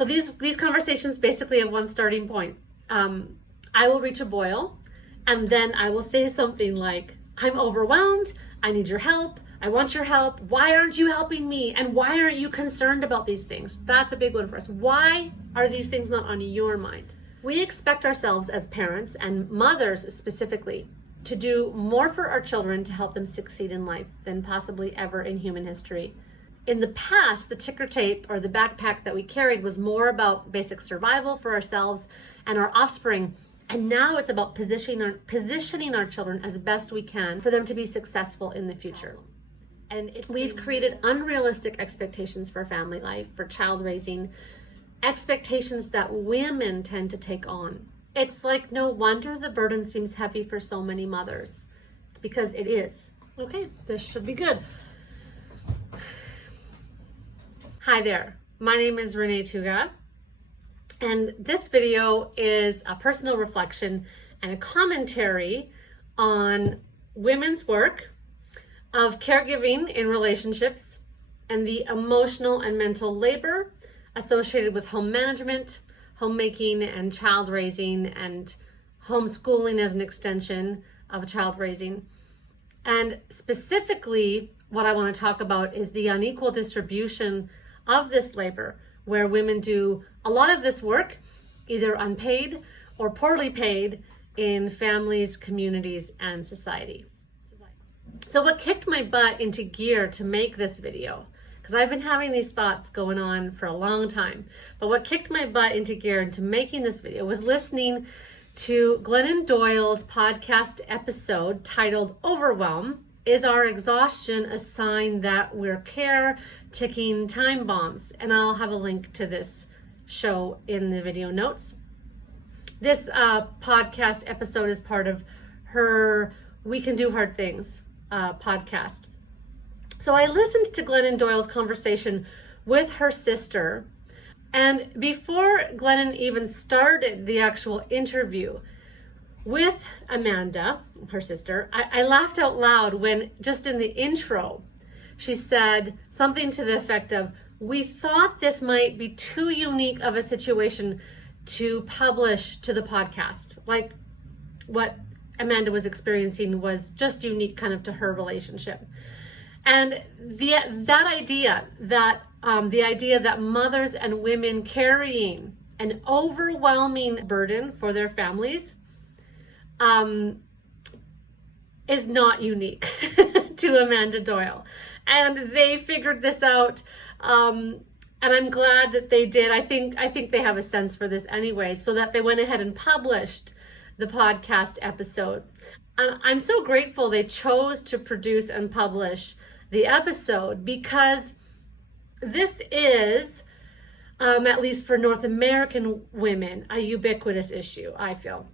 So these conversations basically have one starting point. I will reach a boil, and then I will say something like, I'm overwhelmed, I need your help, I want your help, why aren't you helping me? And why aren't you concerned about these things? That's a big one for us. Why are these things not on your mind? We expect ourselves as parents, and mothers specifically, to do more for our children to help them succeed in life than possibly ever in human history. In the past, the ticker tape or the backpack that we carried was more about basic survival for ourselves and our offspring. And now it's about positioning our children as best we can for them to be successful in the future. And we've created unrealistic expectations for family life, for child raising, expectations that women tend to take on. It's like no wonder the burden seems heavy for so many mothers. It's because it is. Okay, this should be good. Hi there, my name is Renee Tougas, and this video is a personal reflection and a commentary on women's work of caregiving in relationships and the emotional and mental labor associated with home management, homemaking, and child raising, and homeschooling as an extension of child raising. And specifically, what I want to talk about is the unequal distribution of this labor, where women do a lot of this work, either unpaid or poorly paid, in families, communities, and societies. So what kicked my butt into gear to make this video, because I've been having these thoughts going on for a long time, but what kicked my butt into gear into making this video was listening to Glennon Doyle's podcast episode titled Overwhelm, Is Our Exhaustion a Sign That We're Ticking Time Bombs? And I'll have a link to this show in the video notes. This podcast episode is part of her We Can Do Hard Things podcast. So I listened to Glennon Doyle's conversation with her sister, and before Glennon even started the actual interview with Amanda, her sister, I laughed out loud when, just in the intro, she said something to the effect of, we thought this might be too unique of a situation to publish to the podcast. Like what Amanda was experiencing was just unique kind of to her relationship. And the idea that mothers and women carrying an overwhelming burden for their families is not unique to Amanda Doyle. And they figured this out, and I'm glad that they did. I think they have a sense for this anyway, so that they went ahead and published the podcast episode. I'm so grateful they chose to produce and publish the episode, because this is, at least for North American women, a ubiquitous issue, I feel.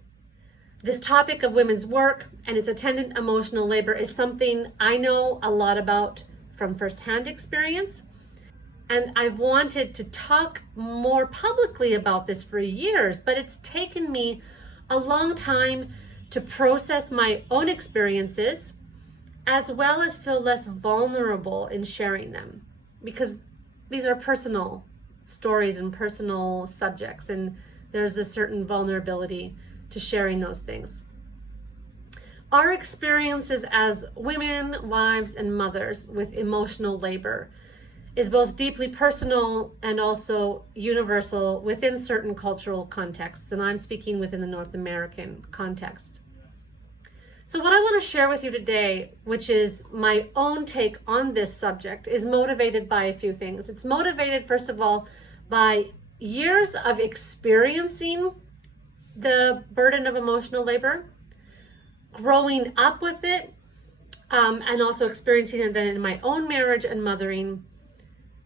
This topic of women's work and its attendant emotional labor is something I know a lot about from firsthand experience. And I've wanted to talk more publicly about this for years, but it's taken me a long time to process my own experiences, as well as feel less vulnerable in sharing them, because these are personal stories and personal subjects, and there's a certain vulnerability to sharing those things. Our experiences as women, wives, and mothers with emotional labor is both deeply personal and also universal within certain cultural contexts, and I'm speaking within the North American context. So what I want to share with you today, which is my own take on this subject, is motivated by a few things. It's motivated, first of all, by years of experiencing the burden of emotional labor, growing up with it, and also experiencing it then in my own marriage and mothering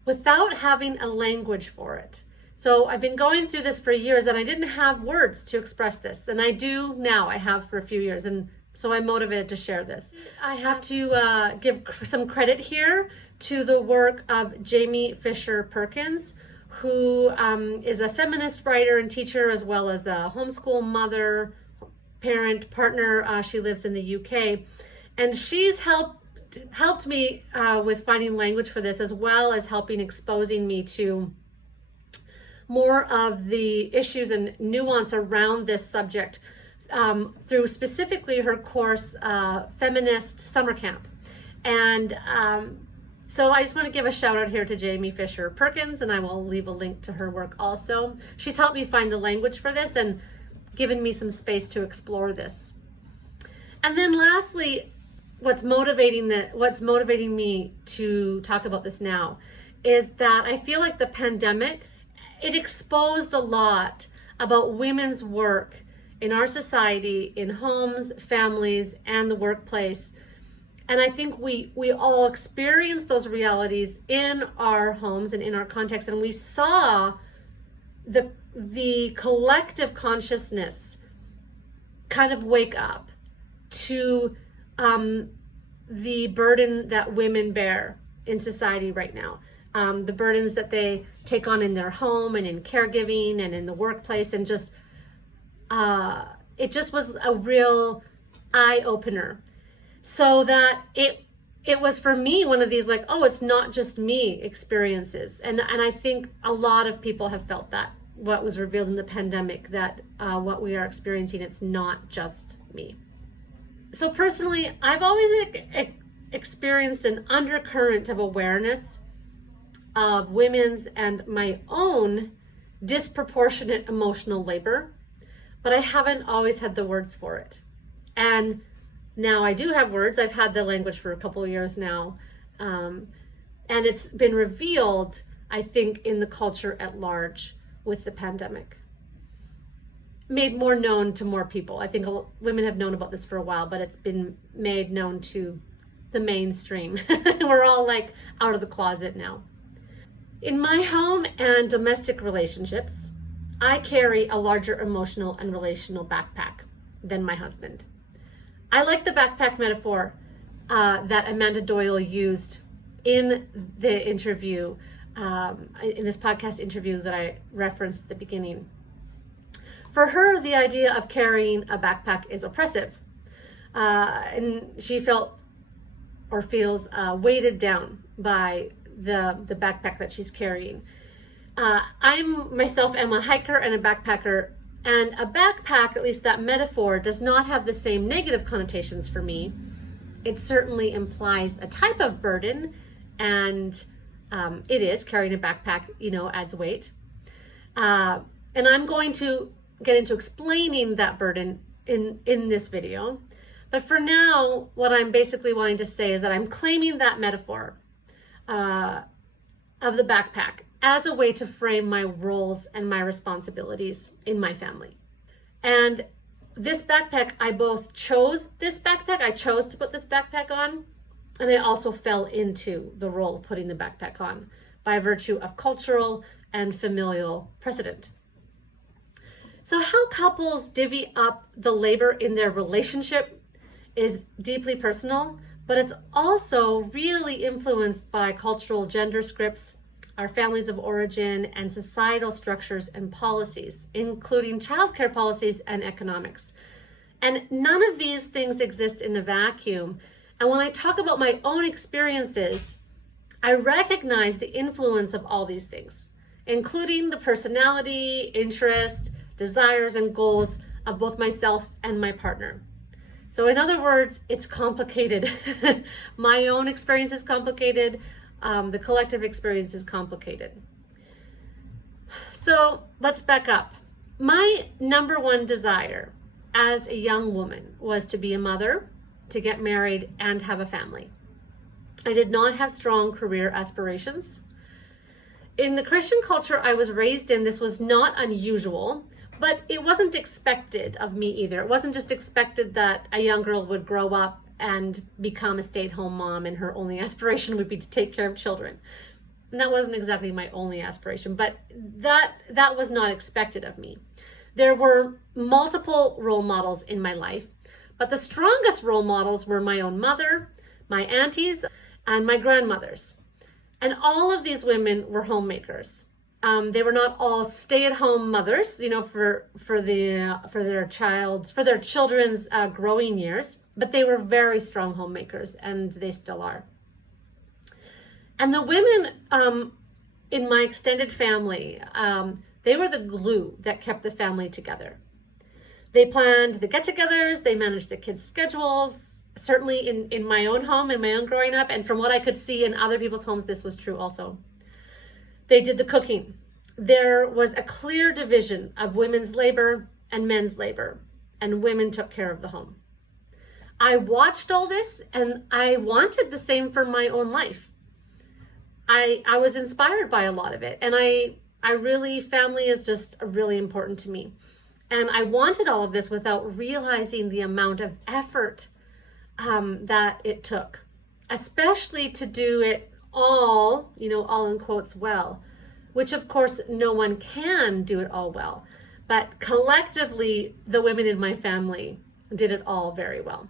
without having a language for it. So I've been going through this for years, and I didn't have words to express this, and I do now. I have for a few years, and so I'm motivated to share this. I have to give some credit here to the work of Jamey Perkins, who is a feminist writer and teacher, as well as a homeschool mother, parent, partner. She lives in the UK, and she's helped me with finding language for this, as well as exposing me to more of the issues and nuance around this subject through specifically her course, Feminist Summer Camp. And so I just want to give a shout out here to Jamey Fisher Perkins, and I will leave a link to her work also. She's helped me find the language for this and given me some space to explore this. And then lastly, what's motivating me to talk about this now is that I feel like the pandemic, it exposed a lot about women's work in our society, in homes, families, and the workplace. And I think we all experience those realities in our homes and in our context, and we saw the collective consciousness kind of wake up to the burden that women bear in society right now. The burdens that they take on in their home and in caregiving and in the workplace, and just it just was a real eye-opener. So that it was for me one of these like, oh, it's not just me experiences. And I think a lot of people have felt that, what was revealed in the pandemic, that what we are experiencing, it's not just me. So personally, I've always experienced an undercurrent of awareness of women's and my own disproportionate emotional labor, but I haven't always had the words for it. And now I do have words. I've had the language for a couple of years now. And it's been revealed, I think, in the culture at large with the pandemic. Made more known to more people. I think women have known about this for a while, but it's been made known to the mainstream. We're all like out of the closet now. In my home and domestic relationships, I carry a larger emotional and relational backpack than my husband. I like the backpack metaphor that Amanda Doyle used in the interview, in this podcast interview that I referenced at the beginning. For her, the idea of carrying a backpack is oppressive, and she felt or feels weighted down by the backpack that she's carrying. I myself am a hiker and a backpacker. And a backpack, at least that metaphor, does not have the same negative connotations for me. It certainly implies a type of burden, and it is, carrying a backpack, adds weight. And I'm going to get into explaining that burden in this video. But for now, what I'm basically wanting to say is that I'm claiming that metaphor of the backpack as a way to frame my roles and my responsibilities in my family. And this backpack, I chose to put this backpack on, and I also fell into the role of putting the backpack on by virtue of cultural and familial precedent. So how couples divvy up the labor in their relationship is deeply personal, but it's also really influenced by cultural gender scripts, our families of origin, and societal structures and policies, including childcare policies and economics. And none of these things exist in a vacuum. And when I talk about my own experiences, I recognize the influence of all these things, including the personality, interest, desires, and goals of both myself and my partner. So in other words, it's complicated. My own experience is complicated. The collective experience is complicated. So let's back up. My number one desire as a young woman was to be a mother, to get married, and have a family. I did not have strong career aspirations. In the Christian culture I was raised in, this was not unusual, but it wasn't expected of me either. It wasn't just expected that a young girl would grow up and become a stay-at-home mom and her only aspiration would be to take care of children. And that wasn't exactly my only aspiration, but that was not expected of me. There were multiple role models in my life, but the strongest role models were my own mother, my aunties, and my grandmothers. And all of these women were homemakers. They were not all stay-at-home mothers, for their children's growing years, but they were very strong homemakers, and they still are. And the women in my extended family, They were the glue that kept the family together. They planned the get-togethers, they managed the kids' schedules. Certainly in my own home, in my own growing up, and from what I could see in other people's homes, this was true also. They did the cooking. There was a clear division of women's labor and men's labor, and women took care of the home. I watched all this, and I wanted the same for my own life. I was inspired by a lot of it, and I really, family is just really important to me. And I wanted all of this without realizing the amount of effort that it took, especially to do it all, all in quotes, well, which of course no one can do it all well, but collectively the women in my family did it all very well.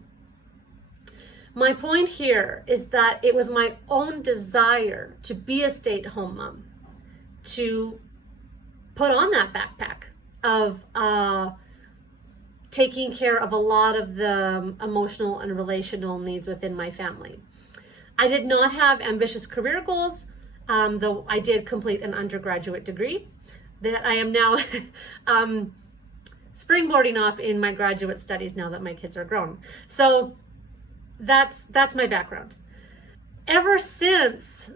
My point here is that it was my own desire to be a stay-at-home mom, to put on that backpack of taking care of a lot of the emotional and relational needs within my family. I did not have ambitious career goals, though I did complete an undergraduate degree that I am now springboarding off in my graduate studies now that my kids are grown. So that's my background. Ever since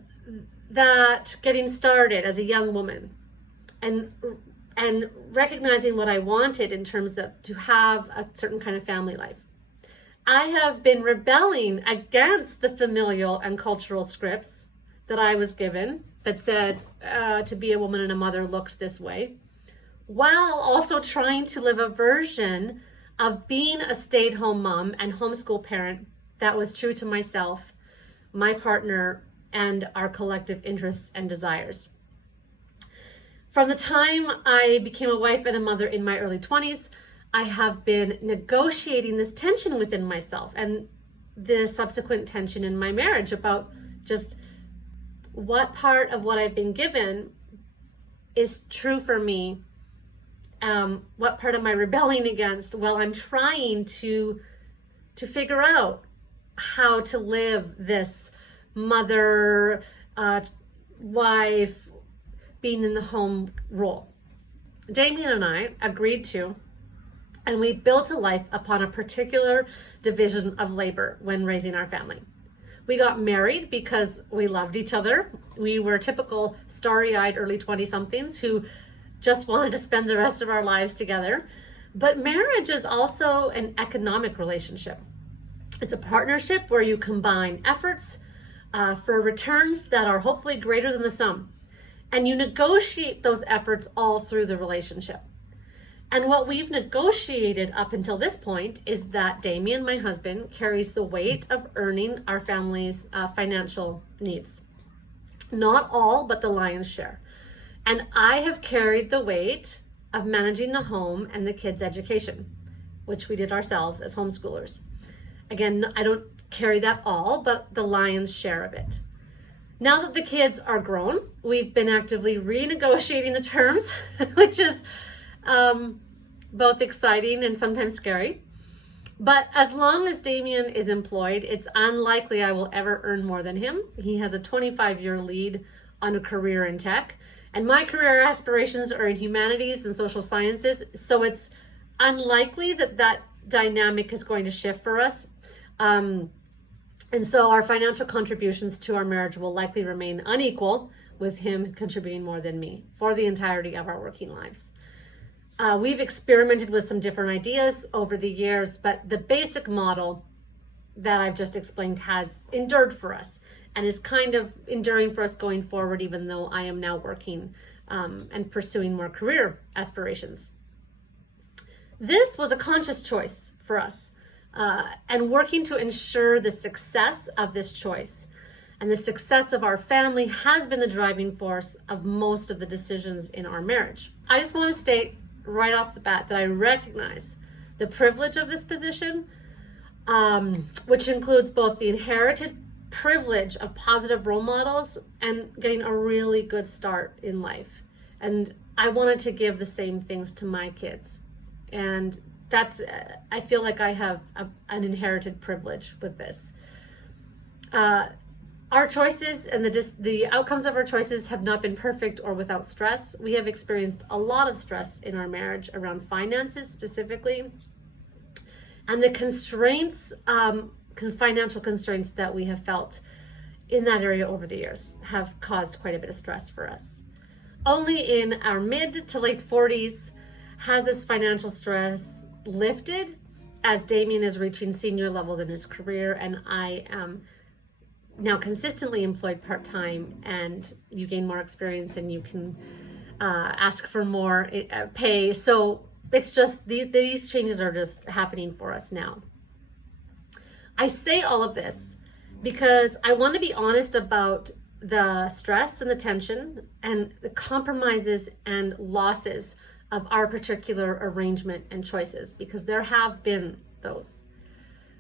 that, getting started as a young woman and recognizing what I wanted in terms of to have a certain kind of family life, I have been rebelling against the familial and cultural scripts that I was given that said to be a woman and a mother looks this way, while also trying to live a version of being a stay-at-home mom and homeschool parent that was true to myself, my partner, and our collective interests and desires. From the time I became a wife and a mother in my early 20s, I have been negotiating this tension within myself and the subsequent tension in my marriage about just what part of what I've been given is true for me. What part am I rebelling against? Well, I'm trying to figure out how to live this mother, wife, being in the home role. Damien and I agreed to, and we built a life upon a particular division of labor when raising our family. We got married because we loved each other. We were typical starry-eyed early 20-somethings who just wanted to spend the rest of our lives together. But marriage is also an economic relationship. It's a partnership where you combine efforts for returns that are hopefully greater than the sum. And you negotiate those efforts all through the relationship. And what we've negotiated up until this point is that Damien, my husband, carries the weight of earning our family's financial needs. Not all, but the lion's share. And I have carried the weight of managing the home and the kids' education, which we did ourselves as homeschoolers. Again, I don't carry that all, but the lion's share of it. Now that the kids are grown, we've been actively renegotiating the terms, which is both exciting and sometimes scary. But as long as Damien is employed, it's unlikely I will ever earn more than him. He has a 25-year lead on a career in tech, and my career aspirations are in humanities and social sciences, so it's unlikely that dynamic is going to shift for us. And so our financial contributions to our marriage will likely remain unequal, with him contributing more than me for the entirety of our working lives. We've experimented with some different ideas over the years, but the basic model that I've just explained has endured for us and is kind of enduring for us going forward, even though I am now working and pursuing more career aspirations. This was a conscious choice for us. And working to ensure the success of this choice and the success of our family has been the driving force of most of the decisions in our marriage. I just want to state right off the bat that I recognize the privilege of this position, which includes both the inherited privilege of positive role models and getting a really good start in life. And I wanted to give the same things to my kids. And I feel like I have an inherited privilege with this. Our choices and the outcomes of our choices have not been perfect or without stress. We have experienced a lot of stress in our marriage around finances specifically, and the constraints, financial constraints that we have felt in that area over the years have caused quite a bit of stress for us. Only in our mid to late 40s has this financial stress lifted as Damien is reaching senior levels in his career, and I am now consistently employed part-time, and you gain more experience and you can ask for more pay. So it's just these changes are just happening for us now. I say all of this because I want to be honest about the stress and the tension and the compromises and losses of our particular arrangement and choices, because there have been those.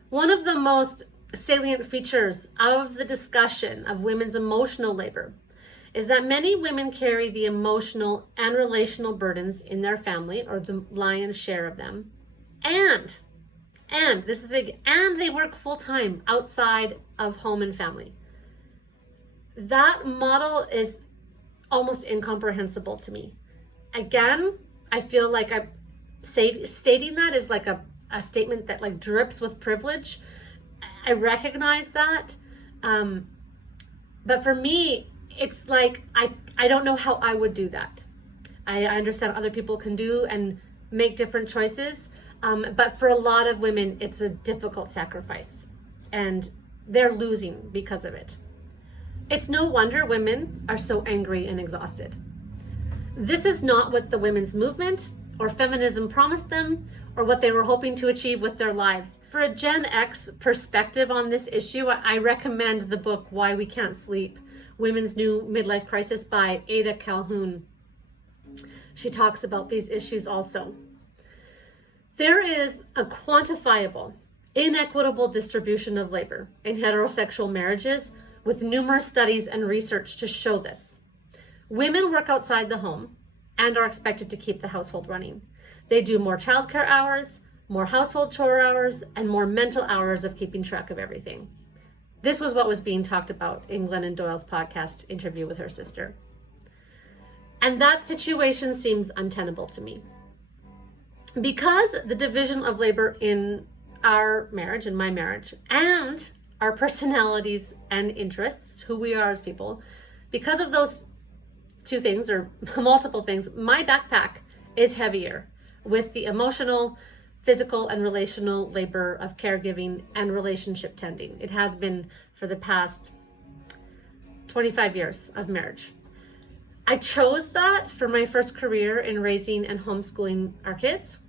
One of the most salient features of the discussion of women's emotional labor is that many women carry the emotional and relational burdens in their family, or the lion's share of them, and this is big, and they work full-time outside of home and family. That model is almost incomprehensible to me. Again, I feel like I'm stating that is like a statement that like drips with privilege. I recognize that. But for me, it's like, I don't know how I would do that. I understand other people can do and make different choices. But for a lot of women, it's a difficult sacrifice, and they're losing because of it. It's no wonder women are so angry and exhausted. This is not what the women's movement or feminism promised them, or what they were hoping to achieve with their lives. For a Gen X perspective on this issue, I recommend the book Why We Can't Sleep, Women's New Midlife Crisis by Ada Calhoun. She talks about these issues also. There is a quantifiable, inequitable distribution of labor in heterosexual marriages, with numerous studies and research to show this. Women work outside the home and are expected to keep the household running. They do more childcare hours, more household chore hours, and more mental hours of keeping track of everything. This was what was being talked about in Glennon Doyle's podcast interview with her sister. And that situation seems untenable to me. Because the division of labor in our marriage, in my marriage, and our personalities and interests, who we are as people, because of those two things or multiple things, my backpack is heavier with the emotional, physical, and relational labor of caregiving and relationship tending. It has been for the past 25 years of marriage. I chose that for my first career in raising and homeschooling our kids,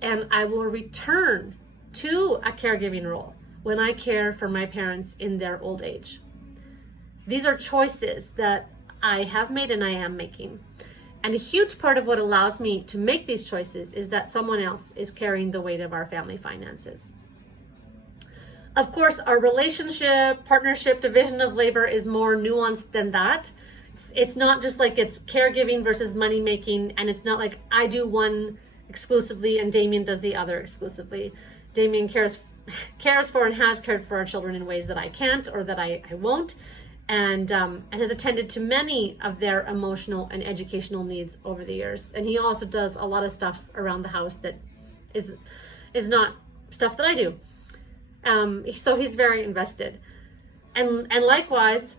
and I will return to a caregiving role when I care for my parents in their old age. These are choices that I have made and I am making. And a huge part of what allows me to make these choices is that someone else is carrying the weight of our family finances. Of course, our relationship, partnership, division of labor is more nuanced than that. It's not just like it's caregiving versus money making, and it's not like I do one exclusively and Damien does the other exclusively. Damien cares for and has cared for our children in ways that I can't or that I won't, and has attended to many of their emotional and educational needs over the years. And he also does a lot of stuff around the house that is not stuff that I do. So he's very invested. And likewise,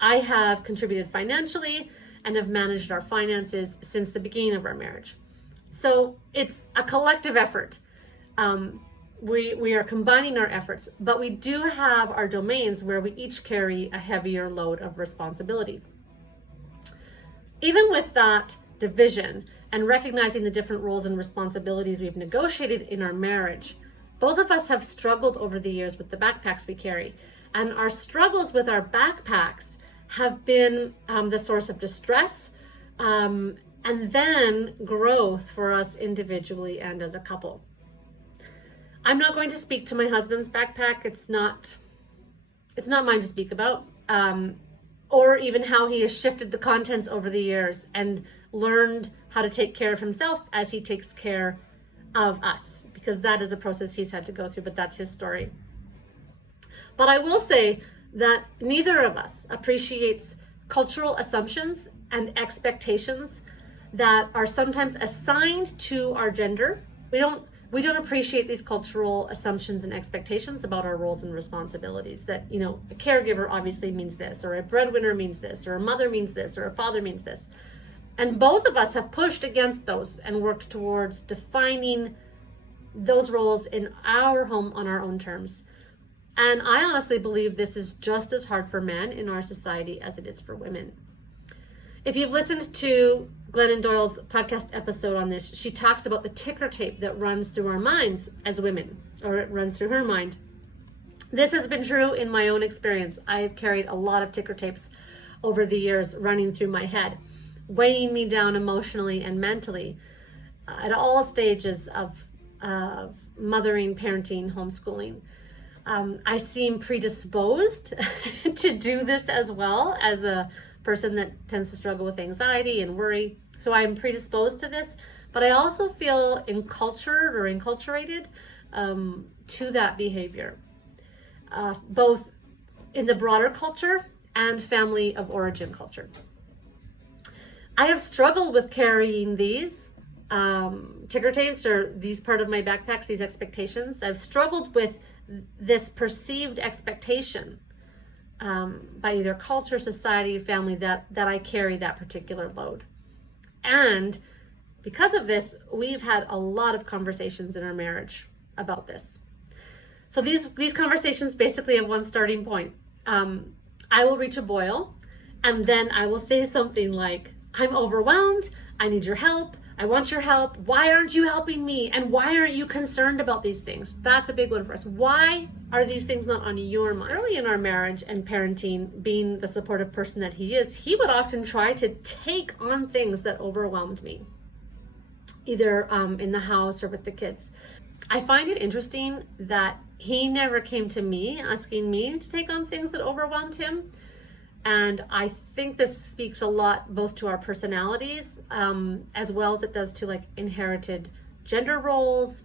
I have contributed financially and have managed our finances since the beginning of our marriage. So it's a collective effort. We are combining our efforts, but we do have our domains where we each carry a heavier load of responsibility. Even with that division and recognizing the different roles and responsibilities we've negotiated in our marriage, both of us have struggled over the years with the backpacks we carry. And our struggles with our backpacks have been the source of distress and then growth for us individually and as a couple. I'm not going to speak to my husband's backpack. It's not mine to speak about, or even how he has shifted the contents over the years and learned how to take care of himself as he takes care of us, because that is a process he's had to go through, but that's his story. But I will say that neither of us appreciates cultural assumptions and expectations that are sometimes assigned to our gender. We don't appreciate these cultural assumptions and expectations about our roles and responsibilities, that, you know, a caregiver obviously means this, or a breadwinner means this, or a mother means this, or a father means this. And both of us have pushed against those and worked towards defining those roles in our home on our own terms. And I honestly believe this is just as hard for men in our society as it is for women. If you've listened to Glennon Doyle's podcast episode on this, she talks about the ticker tape that runs through our minds as women, or it runs through her mind. This has been true in my own experience. I've carried a lot of ticker tapes over the years running through my head, weighing me down emotionally and mentally at all stages of mothering, parenting, homeschooling. I seem predisposed to do this as well, as a person that tends to struggle with anxiety and worry. So I'm predisposed to this, but I also feel enculturated or enculturated to that behavior, both in the broader culture and family of origin culture. I have struggled with carrying these ticker tapes, or these part of my backpacks, these expectations. I've struggled with this perceived expectation by either culture, society, family, that I carry that particular load. And because of this, we've had a lot of conversations in our marriage about this. So these conversations basically have one starting point. I will reach a boil, and then I will say something like, I'm overwhelmed, I need your help, I want your help, why aren't you helping me? And why aren't you concerned about these things? That's a big one for us. Why are these things not on your mind? Early in our marriage and parenting, being the supportive person that he is, he would often try to take on things that overwhelmed me, either in the house or with the kids. I find it interesting that he never came to me asking me to take on things that overwhelmed him. And I think this speaks a lot both to our personalities, as well as it does to like inherited gender roles,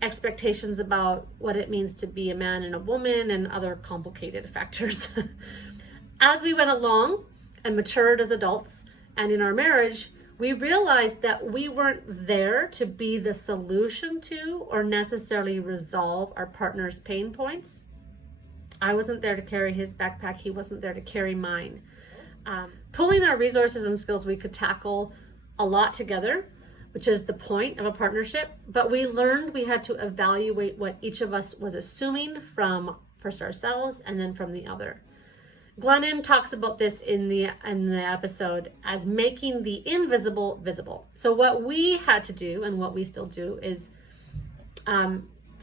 expectations about what it means to be a man and a woman, and other complicated factors. As we went along and matured as adults and in our marriage, we realized that we weren't there to be the solution to or necessarily resolve our partner's pain points. I wasn't there to carry his backpack. He wasn't there to carry mine. Pulling our resources and skills, we could tackle a lot together, which is the point of a partnership. But we learned we had to evaluate what each of us was assuming from first ourselves and then from the other. Glennon talks about this in the episode as making the invisible visible. So what we had to do, and what we still do, is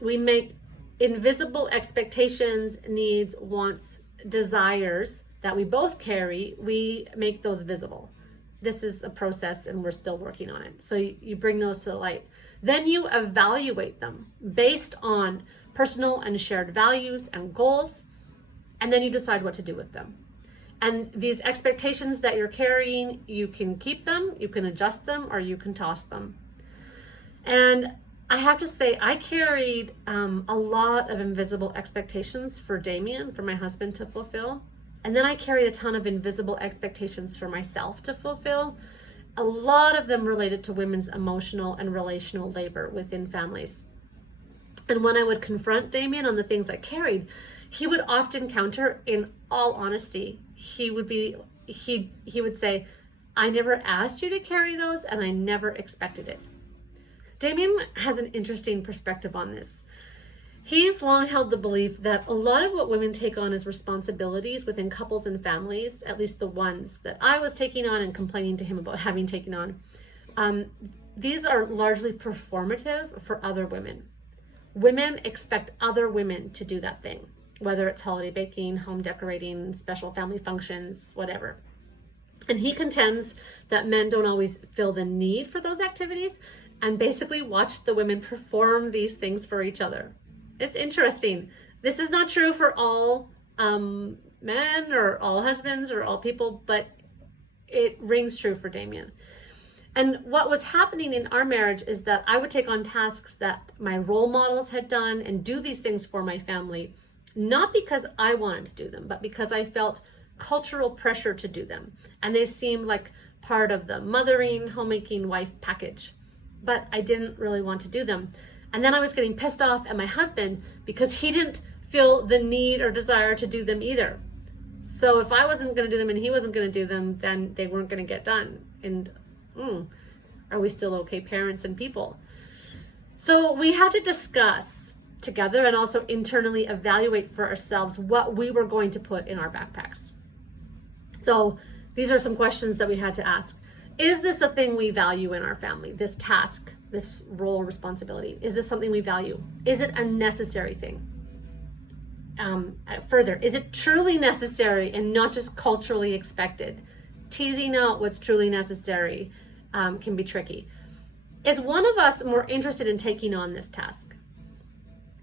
we make invisible expectations, needs, wants, desires that we both carry, we make those visible. This is a process and we're still working on it. So you bring those to the light. Then you evaluate them based on personal and shared values and goals, and then you decide what to do with them. And these expectations that you're carrying, you can keep them, you can adjust them, or you can toss them. And I have to say, I carried a lot of invisible expectations for Damien, for my husband, to fulfill. And then I carried a ton of invisible expectations for myself to fulfill. A lot of them related to women's emotional and relational labor within families. And when I would confront Damien on the things I carried, he would often counter, in all honesty. He would say, I never asked you to carry those, and I never expected it. Damien has an interesting perspective on this. He's long held the belief that a lot of what women take on as responsibilities within couples and families, at least the ones that I was taking on and complaining to him about having taken on, these are largely performative for other women. Women expect other women to do that thing, whether it's holiday baking, home decorating, special family functions, whatever. And he contends that men don't always feel the need for those activities and basically watch the women perform these things for each other. It's interesting. This is not true for all men or all husbands or all people, but it rings true for Damien. And what was happening in our marriage is that I would take on tasks that my role models had done and do these things for my family. not because I wanted to do them, but because I felt cultural pressure to do them. And they seemed like part of the mothering, homemaking wife package. But I didn't really want to do them. And then I was getting pissed off at my husband because he didn't feel the need or desire to do them either. So if I wasn't going to do them and he wasn't going to do them, then they weren't going to get done. And are we still okay parents and people? So we had to discuss together and also internally evaluate for ourselves what we were going to put in our backpacks. So these are some questions that we had to ask. Is this a thing we value in our family? This task, this role, responsibility? Is this something we value? Is it a necessary thing? Further, is it truly necessary and not just culturally expected? Teasing out what's truly necessary can be tricky. Is one of us more interested in taking on this task?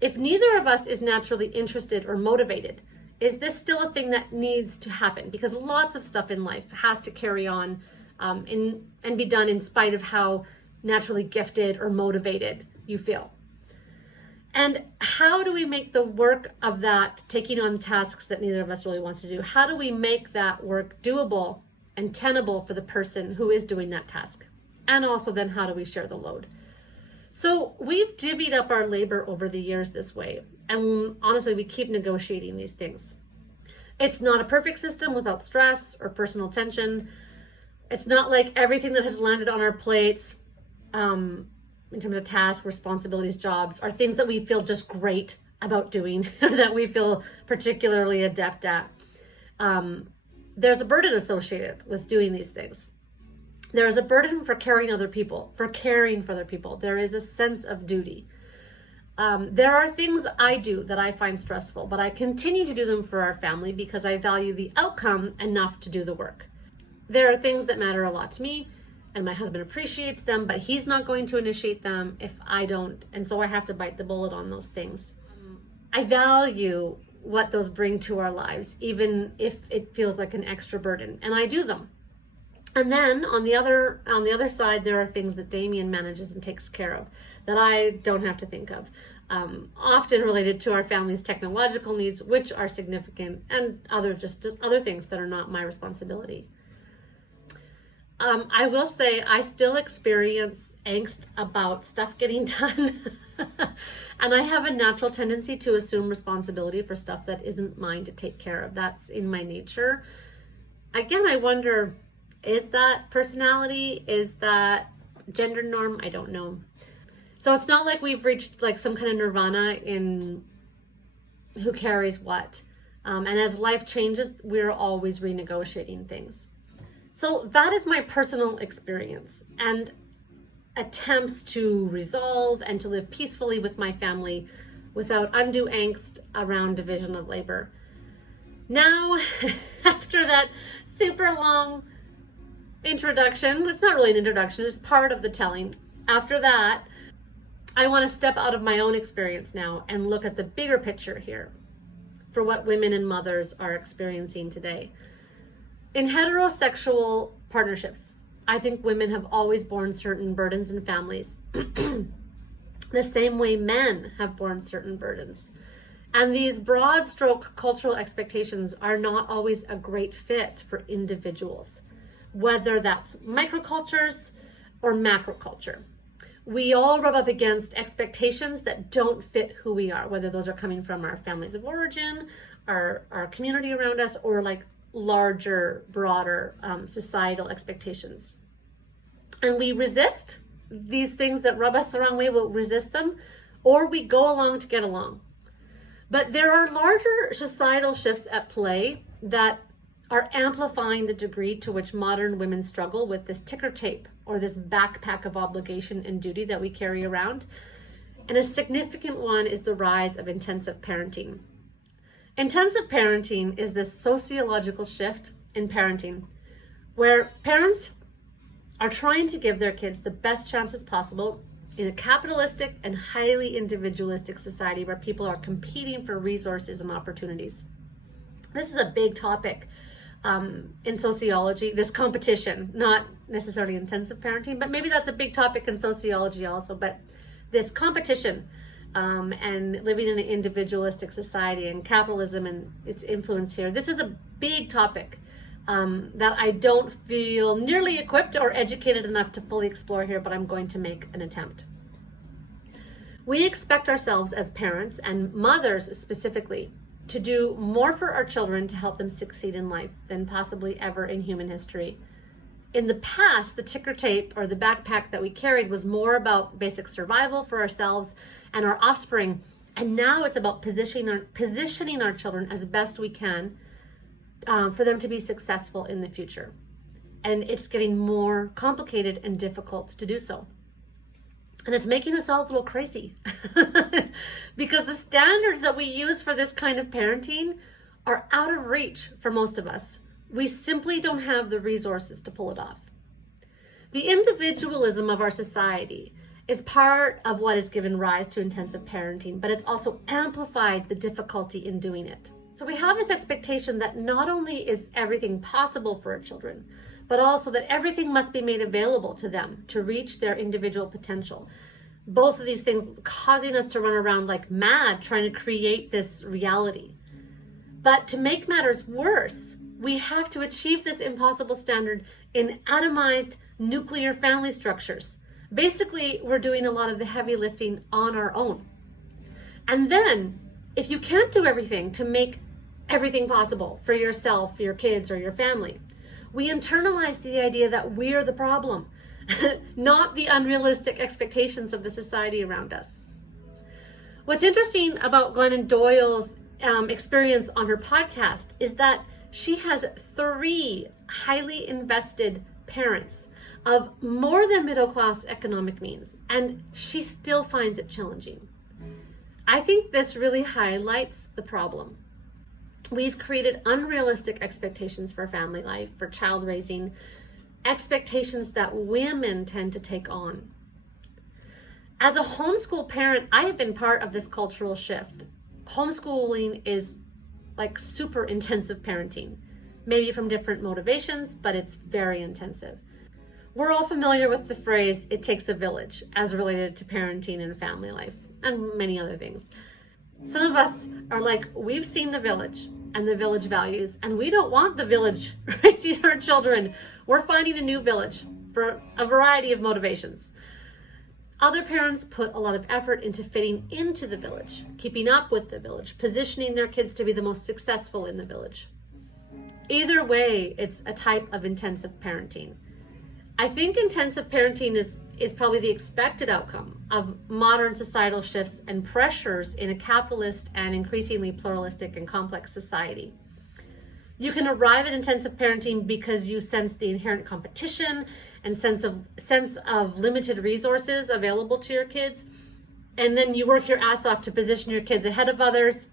If neither of us is naturally interested or motivated, is this still a thing that needs to happen? Because lots of stuff in life has to carry on and be done in spite of how naturally gifted or motivated you feel. And how do we make the work of that, taking on tasks that neither of us really wants to do, how do we make that work doable and tenable for the person who is doing that task? And also then how do we share the load? So we've divvied up our labor over the years this way. And honestly, we keep negotiating these things. It's not a perfect system without stress or personal tension. It's not like everything that has landed on our plates, in terms of tasks, responsibilities, jobs, are things that we feel just great about doing, that we feel particularly adept at. There's a burden associated with doing these things. There is a burden for caring for other people. There is a sense of duty. There are things I do that I find stressful, but I continue to do them for our family because I value the outcome enough to do the work. There are things that matter a lot to me, and my husband appreciates them, but he's not going to initiate them if I don't. And so I have to bite the bullet on those things. I value what those bring to our lives, even if it feels like an extra burden, and I do them. And then on the other side, there are things that Damien manages and takes care of that I don't have to think of, often related to our family's technological needs, which are significant, and other just other things that are not my responsibility. I will say I still experience angst about stuff getting done. And I have a natural tendency to assume responsibility for stuff that isn't mine to take care of. That's in my nature. Again, I wonder, is that personality? Is that gender norm? I don't know. So it's not like we've reached like some kind of nirvana in who carries what. And as life changes, we're always renegotiating things. So that is my personal experience and attempts to resolve and to live peacefully with my family without undue angst around division of labor. Now, after that super long introduction, it's not really an introduction, it's part of the telling. After that, I want to step out of my own experience now and look at the bigger picture here for what women and mothers are experiencing today. In heterosexual partnerships, I think women have always borne certain burdens in families, the same way men have borne certain burdens. And these broad stroke cultural expectations are not always a great fit for individuals, whether that's microcultures or macroculture. We all rub up against expectations that don't fit who we are, whether those are coming from our families of origin, our community around us, or like larger, broader societal expectations. And we resist these things that rub us the wrong way. We'll resist them, or we go along to get along. But there are larger societal shifts at play that are amplifying the degree to which modern women struggle with this ticker tape or this backpack of obligation and duty that we carry around. And a significant one is the rise of intensive parenting. Intensive parenting is this sociological shift in parenting where parents are trying to give their kids the best chances possible in a capitalistic and highly individualistic society where people are competing for resources and opportunities. This is a big topic in sociology, this competition, not necessarily intensive parenting, but maybe that's a big topic in sociology also, but this competition and living in an individualistic society and capitalism and its influence here. This is a big topic that I don't feel nearly equipped or educated enough to fully explore here, but I'm going to make an attempt. We expect ourselves as parents, and mothers specifically, to do more for our children to help them succeed in life than possibly ever in human history. In the past, the ticker tape or the backpack that we carried was more about basic survival for ourselves and our offspring. And now it's about positioning our children as best we can for them to be successful in the future. And it's getting more complicated and difficult to do so. And it's making us all a little crazy because the standards that we use for this kind of parenting are out of reach for most of us. We simply don't have the resources to pull it off. The individualism of our society is part of what has given rise to intensive parenting, but it's also amplified the difficulty in doing it. So we have this expectation that not only is everything possible for our children, but also that everything must be made available to them to reach their individual potential. Both of these things causing us to run around like mad trying to create this reality. But to make matters worse, we have to achieve this impossible standard in atomized nuclear family structures. Basically, we're doing a lot of the heavy lifting on our own. And then, if you can't do everything to make everything possible for yourself, your kids, or your family, we internalize the idea that we're the problem, not the unrealistic expectations of the society around us. What's interesting about Glennon Doyle's experience on her podcast is that she has 3 highly invested parents of more than middle-class economic means, and she still finds it challenging. I think this really highlights the problem. We've created unrealistic expectations for family life, for child raising, expectations that women tend to take on. As a homeschool parent, I have been part of this cultural shift. Homeschooling is like super intensive parenting, maybe from different motivations, but it's very intensive. We're all familiar with the phrase, it takes a village, as related to parenting and family life, and many other things. Some of us are like, we've seen the village and the village values, and we don't want the village raising our children. We're finding a new village for a variety of motivations. Other parents put a lot of effort into fitting into the village, keeping up with the village, positioning their kids to be the most successful in the village. Either way, it's a type of intensive parenting. I think intensive parenting is probably the expected outcome of modern societal shifts and pressures in a capitalist and increasingly pluralistic and complex society. You can arrive at intensive parenting because you sense the inherent competition and sense of limited resources available to your kids, and then you work your ass off to position your kids ahead of others,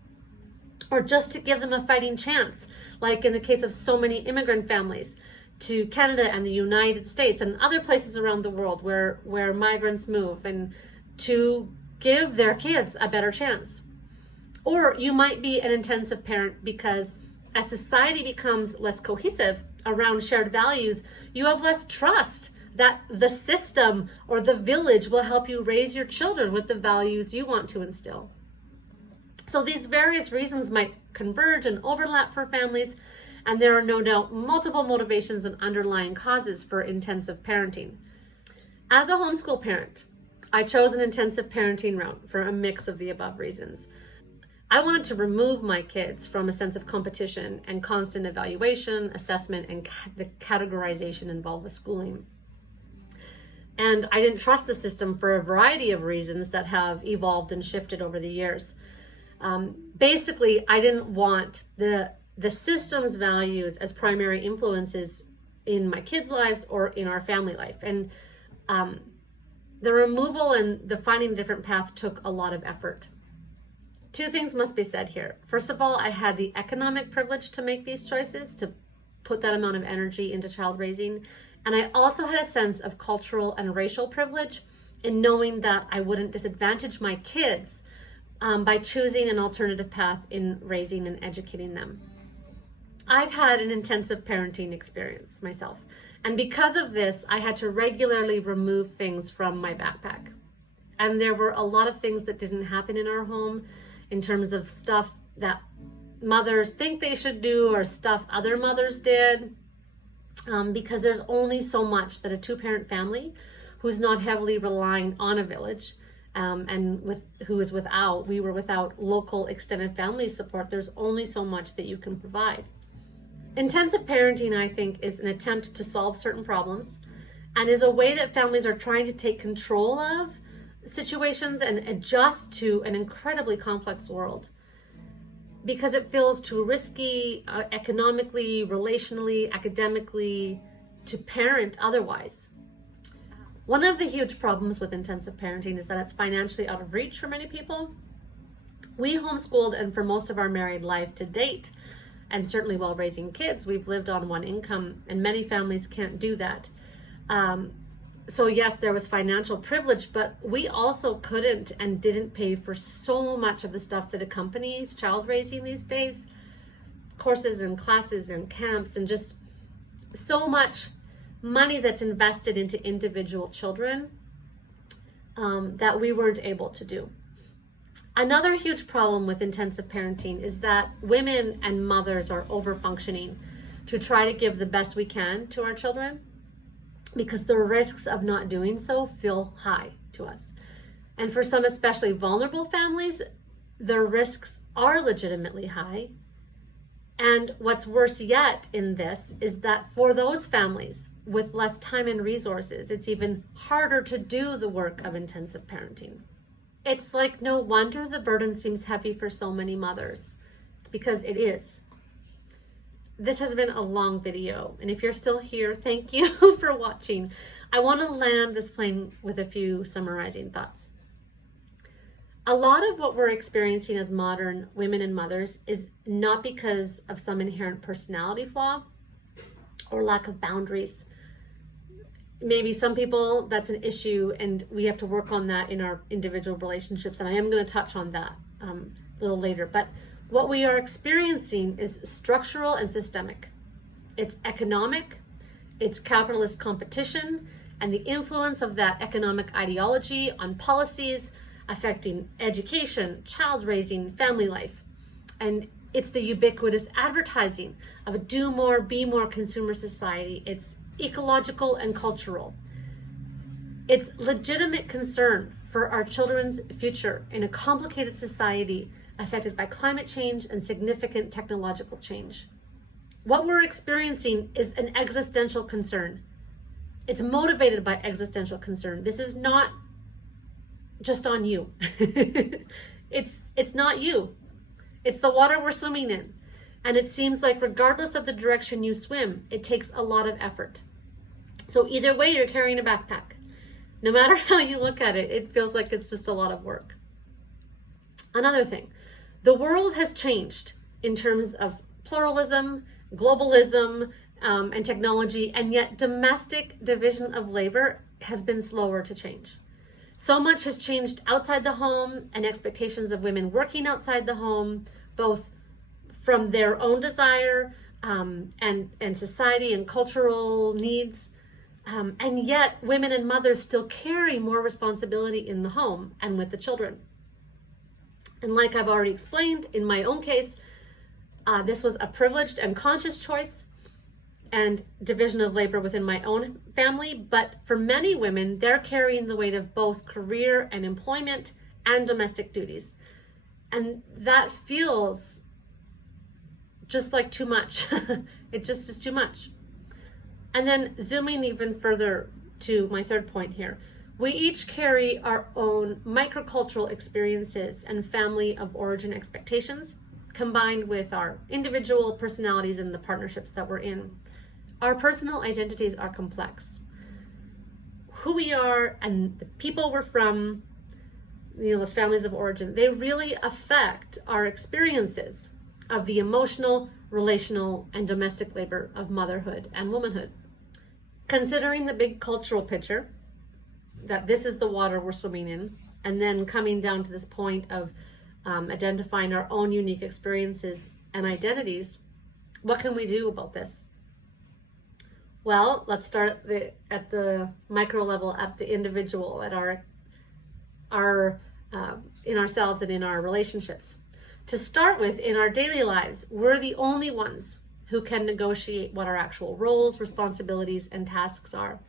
or just to give them a fighting chance, like in the case of so many immigrant families to Canada and the United States and other places around the world where migrants move, and to give their kids a better chance. Or you might be an intensive parent because as society becomes less cohesive around shared values, you have less trust that the system or the village will help you raise your children with the values you want to instill. So these various reasons might converge and overlap for families, and there are no doubt multiple motivations and underlying causes for intensive parenting. As a homeschool parent, I chose an intensive parenting route for a mix of the above reasons. I wanted to remove my kids from a sense of competition and constant evaluation, assessment, and the categorization involved with schooling. And I didn't trust the system for a variety of reasons that have evolved and shifted over the years. Basically, I didn't want the system's values as primary influences in my kids' lives or in our family life. And the removal and the finding a different path took a lot of effort. 2 things must be said here. First of all, I had the economic privilege to make these choices, to put that amount of energy into child raising. And I also had a sense of cultural and racial privilege in knowing that I wouldn't disadvantage my kids by choosing an alternative path in raising and educating them. I've had an intensive parenting experience myself, and because of this, I had to regularly remove things from my backpack. And there were a lot of things that didn't happen in our home in terms of stuff that mothers think they should do or stuff other mothers did, because there's only so much that a two-parent family who's not heavily relying on a village we were without local extended family support. There's only so much that you can provide. Intensive parenting, I think, is an attempt to solve certain problems and is a way that families are trying to take control of situations and adjust to an incredibly complex world, because it feels too risky economically, relationally, academically, to parent otherwise. One of the huge problems with intensive parenting is that it's financially out of reach for many people. We homeschooled, and for most of our married life to date, and certainly while raising kids, we've lived on one income, and many families can't do that. So yes, there was financial privilege, but we also couldn't and didn't pay for so much of the stuff that accompanies child raising these days. Courses and classes and camps and just so much money that's invested into individual children that we weren't able to do. Another huge problem with intensive parenting is that women and mothers are over-functioning to try to give the best we can to our children, because the risks of not doing so feel high to us. And for some especially vulnerable families, the risks are legitimately high. And what's worse yet in this is that for those families with less time and resources, it's even harder to do the work of intensive parenting. It's like no wonder the burden seems heavy for so many mothers. It's because it is. This has been a long video, and if you're still here, thank you for watching. I want to land this plane with a few summarizing thoughts. A lot of what we're experiencing as modern women and mothers is not because of some inherent personality flaw or lack of boundaries. Maybe some people that's an issue, and we have to work on that in our individual relationships, and I am going to touch on that a little later. But what we are experiencing is structural and systemic. It's economic, it's capitalist competition, and the influence of that economic ideology on policies affecting education, child raising, family life. And it's the ubiquitous advertising of a do more, be more consumer society. It's ecological and cultural. It's legitimate concern for our children's future in a complicated society affected by climate change and significant technological change. What we're experiencing is an existential concern. It's motivated by existential concern. This is not just on you. It's not you. It's the water we're swimming in. And it seems like regardless of the direction you swim, it takes a lot of effort. So either way, you're carrying a backpack. No matter how you look at it, it feels like it's just a lot of work. Another thing, the world has changed in terms of pluralism, globalism, and technology, and yet domestic division of labor has been slower to change. So much has changed outside the home and expectations of women working outside the home, both from their own desire and society and cultural needs. And yet women and mothers still carry more responsibility in the home and with the children. And like I've already explained, in my own case, this was a privileged and conscious choice and division of labor within my own family. But for many women, they're carrying the weight of both career and employment and domestic duties. And that feels just like too much. It just is too much. And then zooming even further to my third point here, we each carry our own microcultural experiences and family of origin expectations, combined with our individual personalities and the partnerships that we're in. Our personal identities are complex. Who we are and the people we're from, those families of origin, they really affect our experiences of the emotional, relational, and domestic labor of motherhood and womanhood. Considering the big cultural picture, that this is the water we're swimming in, and then coming down to this point of identifying our own unique experiences and identities, what can we do about this? Well, let's start at the micro level, at the individual, at our our in ourselves and in our relationships. To start with, in our daily lives, we're the only ones who can negotiate what our actual roles, responsibilities, and tasks are.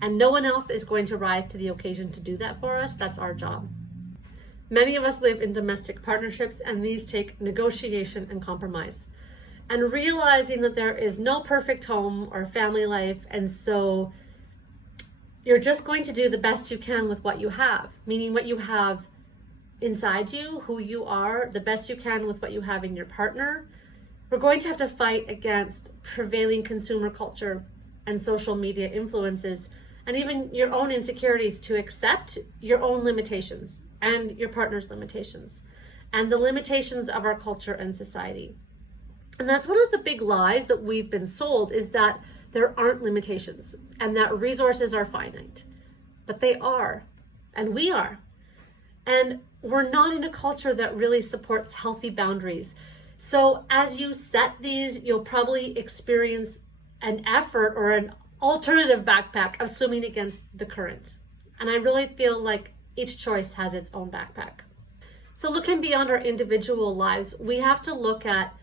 And no one else is going to rise to the occasion to do that for us. That's our job. Many of us live in domestic partnerships, and these take negotiation and compromise. And realizing that there is no perfect home or family life, and so you're just going to do the best you can with what you have, meaning what you have inside you, who you are, the best you can with what you have in your partner. We're going to have to fight against prevailing consumer culture and social media influences, and even your own insecurities, to accept your own limitations and your partner's limitations and the limitations of our culture and society. And that's one of the big lies that we've been sold, is that there aren't limitations and that resources are finite. But they are, and we are. And we're not in a culture that really supports healthy boundaries. So as you set these, you'll probably experience an effort or an alternative backpack of swimming against the current. And I really feel like each choice has its own backpack. So looking beyond our individual lives, we have to look at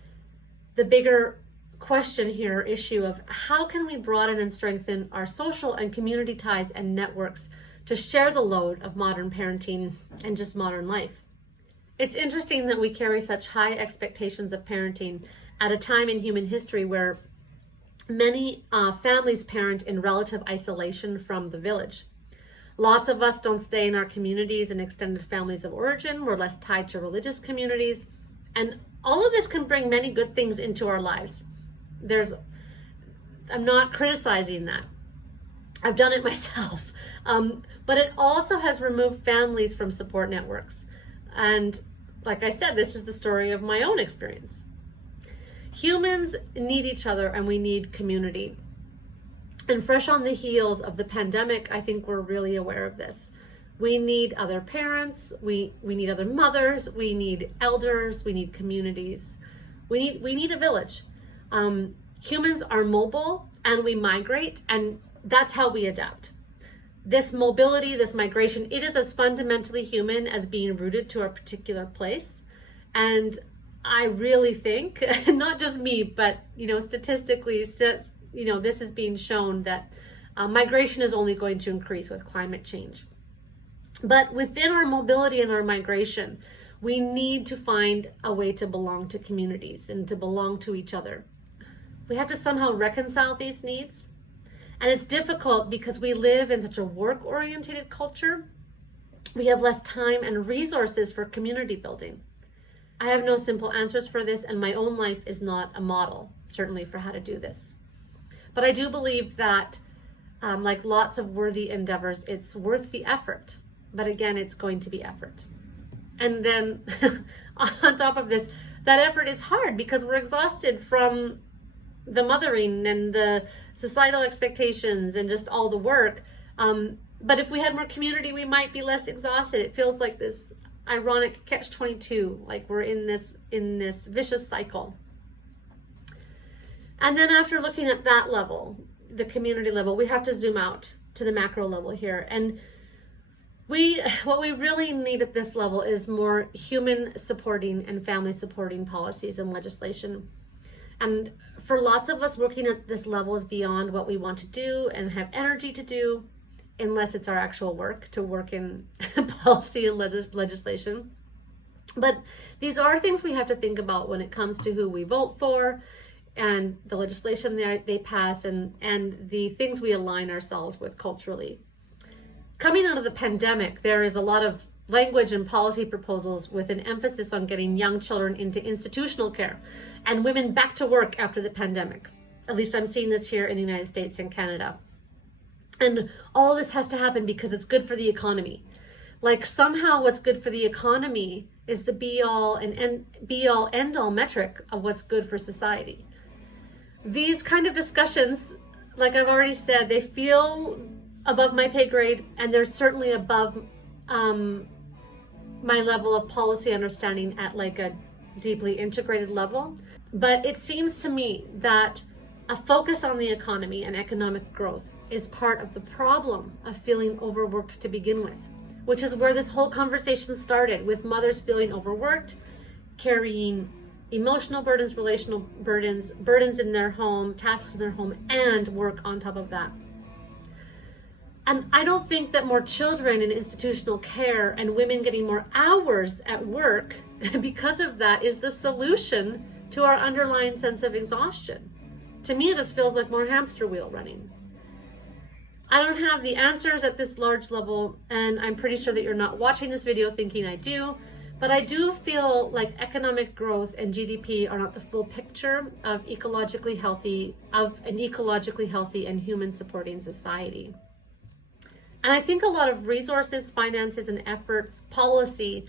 the bigger question here, issue of how can we broaden and strengthen our social and community ties and networks to share the load of modern parenting and just modern life. It's interesting that we carry such high expectations of parenting at a time in human history where many families parent in relative isolation from the village. Lots of us don't stay in our communities and extended families of origin. We're less tied to religious communities. And all of this can bring many good things into our lives. I'm not criticizing that. I've done it myself. But it also has removed families from support networks. And like I said, this is the story of my own experience. Humans need each other, and we need community. And fresh on the heels of the pandemic, I think we're really aware of this. We need other parents, we need other mothers, we need elders, we need communities. We need a village. Humans are mobile and we migrate, and that's how we adapt. This mobility, this migration, it is as fundamentally human as being rooted to a particular place. And I really think, not just me, but statistically, this is being shown that migration is only going to increase with climate change. But within our mobility and our migration, we need to find a way to belong to communities and to belong to each other. We have to somehow reconcile these needs. And it's difficult because we live in such a work-oriented culture. We have less time and resources for community building. I have no simple answers for this, and my own life is not a model, certainly, for how to do this. But I do believe that, like lots of worthy endeavors, it's worth the effort. But again, it's going to be effort. And then on top of this, that effort is hard because we're exhausted from the mothering and the societal expectations and just all the work. But if we had more community, we might be less exhausted. It feels like this ironic catch-22, like we're in this vicious cycle. And then after looking at that level, the community level, we have to zoom out to the macro level here. And what we really need at this level is more human supporting and family supporting policies and legislation. And for lots of us, working at this level is beyond what we want to do and have energy to do, unless it's our actual work to work in policy and legislation. But these are things we have to think about when it comes to who we vote for and the legislation they pass and the things we align ourselves with culturally. Coming out of the pandemic, there is a lot of language and policy proposals with an emphasis on getting young children into institutional care and women back to work after the pandemic. At least I'm seeing this here in the United States and Canada. And all this has to happen because it's good for the economy. Like somehow what's good for the economy is the be-all and be-all end-all metric of what's good for society. These kind of discussions, like I've already said, they feel above my pay grade, and they're certainly above my level of policy understanding at like a deeply integrated level. But it seems to me that a focus on the economy and economic growth is part of the problem of feeling overworked to begin with. which is where this whole conversation started, with mothers feeling overworked, carrying emotional burdens, relational burdens, burdens in their home, tasks in their home, and work on top of that. And I don't think that more children in institutional care and women getting more hours at work because of that is the solution to our underlying sense of exhaustion. To me, it just feels like more hamster wheel running. I don't have the answers at this large level, and I'm pretty sure that you're not watching this video thinking I do, but I do feel like economic growth and GDP are not the full picture of an ecologically healthy and human supporting society. And I think a lot of resources, finances, and efforts, policy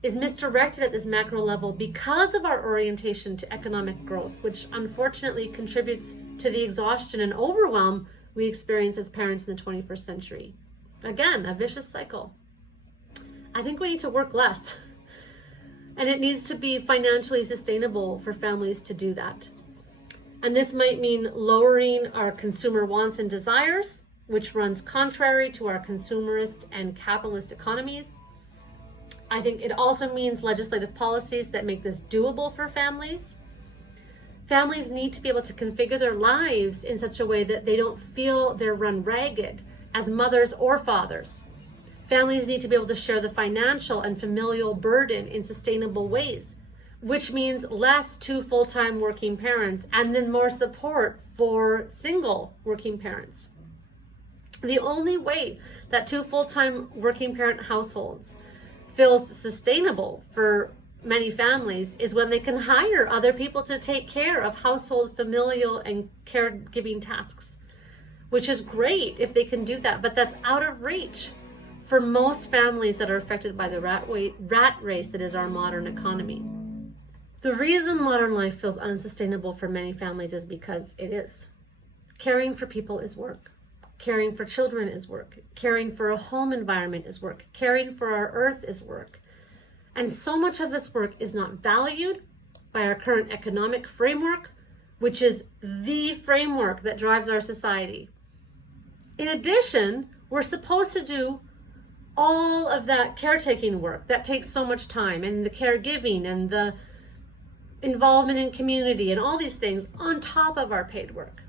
is misdirected at this macro level because of our orientation to economic growth, which unfortunately contributes to the exhaustion and overwhelm we experience as parents in the 21st century. Again, a vicious cycle. I think we need to work less, and it needs to be financially sustainable for families to do that. And this might mean lowering our consumer wants and desires, which runs contrary to our consumerist and capitalist economies. I think it also means legislative policies that make this doable for families. Families need to be able to configure their lives in such a way that they don't feel they're run ragged as mothers or fathers. Families need to be able to share the financial and familial burden in sustainable ways, which means less to full-time working parents and then more support for single working parents. The only way that two full-time working parent households feels sustainable for many families is when they can hire other people to take care of household, familial, and caregiving tasks, which is great if they can do that, but that's out of reach for most families that are affected by the rat race that is our modern economy. The reason modern life feels unsustainable for many families is because it is. Caring for people is work. Caring for children is work. Caring for a home environment is work. Caring for our earth is work. And so much of this work is not valued by our current economic framework, which is the framework that drives our society. In addition, we're supposed to do all of that caretaking work that takes so much time, and the caregiving and the involvement in community and all these things on top of our paid work.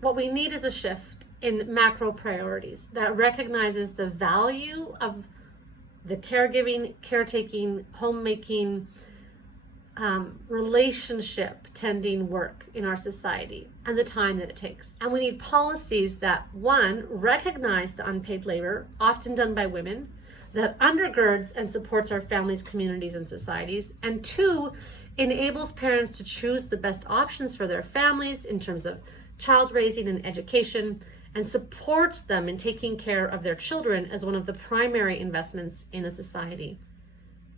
What we need is a shift in macro priorities that recognizes the value of the caregiving, caretaking, homemaking, relationship tending work in our society and the time that it takes. And we need policies that, one, recognize the unpaid labor, often done by women, that undergirds and supports our families, communities, and societies, and two, enables parents to choose the best options for their families in terms of child raising and education, and supports them in taking care of their children as one of the primary investments in a society.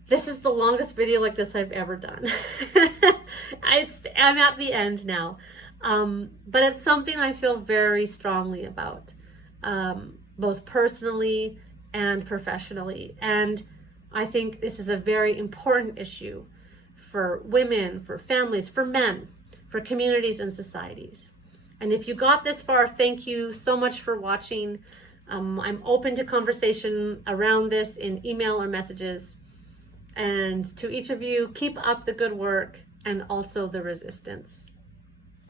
This is the longest video like this I've ever done. I'm at the end now, but it's something I feel very strongly about, both personally and professionally. And I think this is a very important issue for women, for families, for men, for communities and societies. And if you got this far, thank you so much for watching. I'm open to conversation around this in email or messages. And to each of you, keep up the good work and also the resistance.